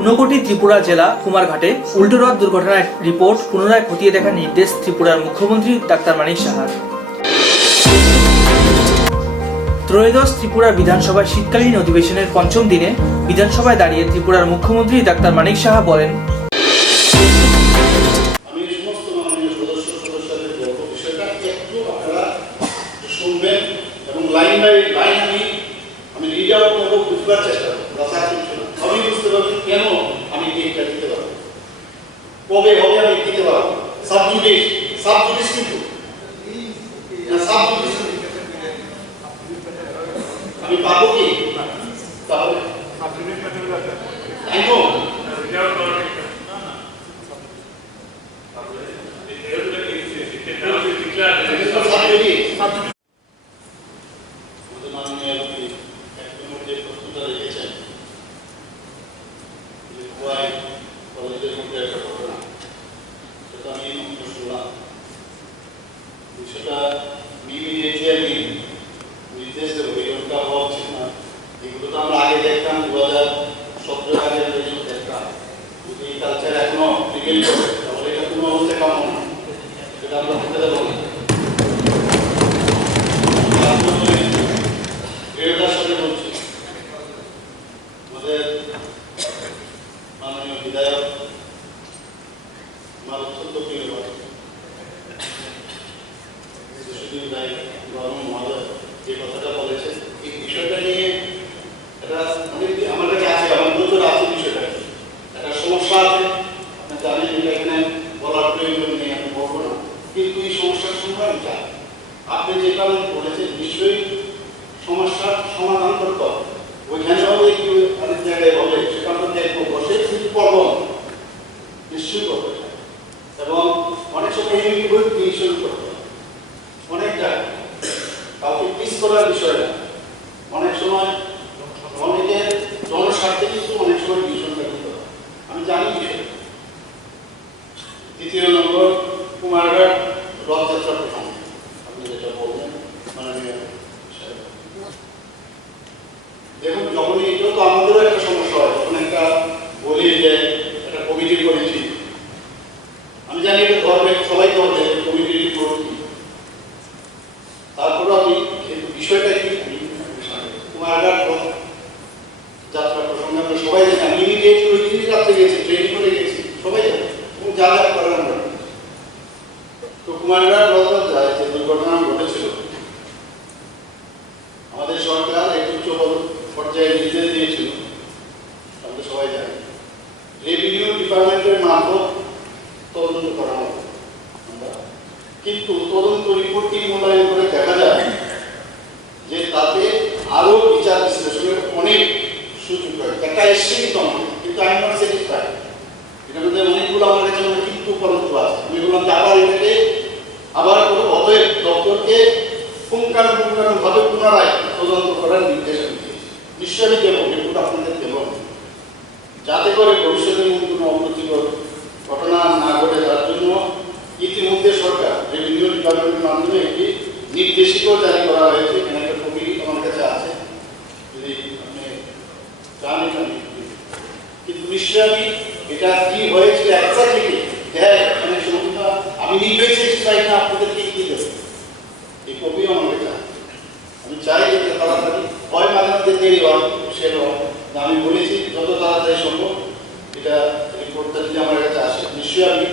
ঊনকোটি ত্রিপুরা জেলা কুমারঘাটে উল্টোরথ দুর্ঘটনার রিপোর্ট পুনরায় খতিয়ে দেখার নির্দেশ ত্রিপুরার মুখ্যমন্ত্রী ডাক্তার মানিক সাহার। ত্রয়োদশ ত্রিপুরা বিধানসভার শীতকালীন অধিবেশনের পঞ্চম দিনে বিধানসভায় দাঁড়িয়ে ত্রিপুরার মুখ্যমন্ত্রী ডাক্তার মানিক সাহা বলেন লাইন বাই লাইন আমি আমি করব বুঝবার চেষ্টা করব রাখা কিছু না আমি বুঝতে পারব কেন আমি এইটা দিতে পারব কবে হবে আমি দিতে পারব? সাবজুডিস সাবজুডিস কিন্তু। আমি পাবো কি তাহলে তাই তো সাবজুডিস আমাদের মাননীয় এমপি একদম যে প্রশ্নটা রেখেছেন যে কুয়াই কলেজের মধ্যে একটা ঘটনা সেটা আমি মাত্র শুনলাম বিষয়টা ইমিডিয়েটলি আমি নির্দেশ দেবো এরকমটা হওয়া উচিত না এগুলো তো আমরা আগে দেখতাম দু হাজার এই কালচার এখনও টিকেল করে না সেটা আমরা না তার জন্য দৃঢ়তার সাথে বলছি আমাদের মাননীয় বিধায়ক আমার অত্যন্ত প্রিয় লোক। সুশীল রায় বর্মন মহোদয় যে কথাটা বলেছেন এই বিষয়টা নিয়ে এটা অনেক আমার কাছে আছে আমার নজর আছে বিষয়টা একটা সমস্যা আছে আপনি জানেন এটা এখানে বলার প্রয়োজন নেই আমি বলব না কিন্তু এই চাই। আপনি যে কারণে বলেছেন, নিশ্চয়ই সমস্যার সমাধান করতে হবে। ওইখানে হবে কি, অনেক জায়গায় হবে আমরা দেখব বসে কিন্তু করব। না। নিশ্চয়ই এটা। এবং অনেক সময় এই ডিসিশন করতে হবে। অনেক জায়গায়। কাউকে পিস করার বিষয় না। অনেক সময় অনেকের জনস্বার্থে কিন্তু অনেক সময় করতে হবে আমি জানি বিষয় তৃতীয় নম্বর, কুমারঘাট রথযাত্রা প্রসঙ্গ আপনি যেটা বলবেন মাননীয় দেখুন, যখনই এটাও তো আমাদেরও একটা সমস্যা হয়, যখন একটা বলি যে একটা কমিটি করেছি। আমি জানি এটা ধরবে সবাই ধরবে কমিটি রিপোর্ট কি। তারপরে আমি বিষয়টা কি কুমারঘাট যাত্রা প্রসঙ্গে আমরা সবাই জানি, আমি ইমিডিয়েটলি ওই দিনই রাত্রে গেছি ট্রেনিং করে গেছি সবাই জানে এবং যা যা করার আমরা করেছি। কুমারঘাট রথযাত্রায় যে দুর্ঘটনা ঘটেছিল, আমাদের সরকার একটু উচ্চ পর্যায়ে নির্দেশ দিয়েছিল। আমরা সবাই জানি। রেভিনিউ ডিপার্টমেন্টের মারফত তদন্ত করা হবে। কিন্তু তদন্ত রিপোর্টটি মূল্যায়ন করে দেখা যায় যে তাতে আরও বিচার বিশ্লেষণের অনেক সুযোগ রয়েছে। একটা এসছে কিন্তু আই নট স্যাটিসফাইড এটার মধ্যে অনেকগুলো আমার কাছে কিন্তু পরন্ত আছে। আমি বললাম যে আবার এটাকে আবার কোনো অতএব দপ্তরকে পুঙ্খানুপুঙ্খানুভাবে পুনরায় তদন্ত করার নির্দেশ আমি দিয়েছি নিশ্চয়ই আমি আপনাদের দেবো যাতে করে ভবিষ্যতে এমন কোনো অপ্রীতিকর ঘটনা না ঘটে, তার জন্য ইতিমধ্যে সরকার রেভিনিউ ডিপার্টমেন্টের মাধ্যমে একটি নির্দেশিকাও জারি করা হয়েছে। এখানে একটা কপি আমার কাছে আছে। যদি আপনি চান কিন্তু নিশ্চয়ই আমি এটা কি হয়েছিল একসাথে হ্যাঁ মানে আমি নিজেই চাই না আপনাদেরকে কি দেবো? এই কপিও আমার কাছে আমি চাই যে তাড়াতাড়ি হয় মাঝে মাঝে দেরি হয়। না, আমি বলেছি যত তাড়াতাড়ি সম্ভব এটা রিপোর্টটা যদি আমার কাছে আসে নিশ্চয়ই আমি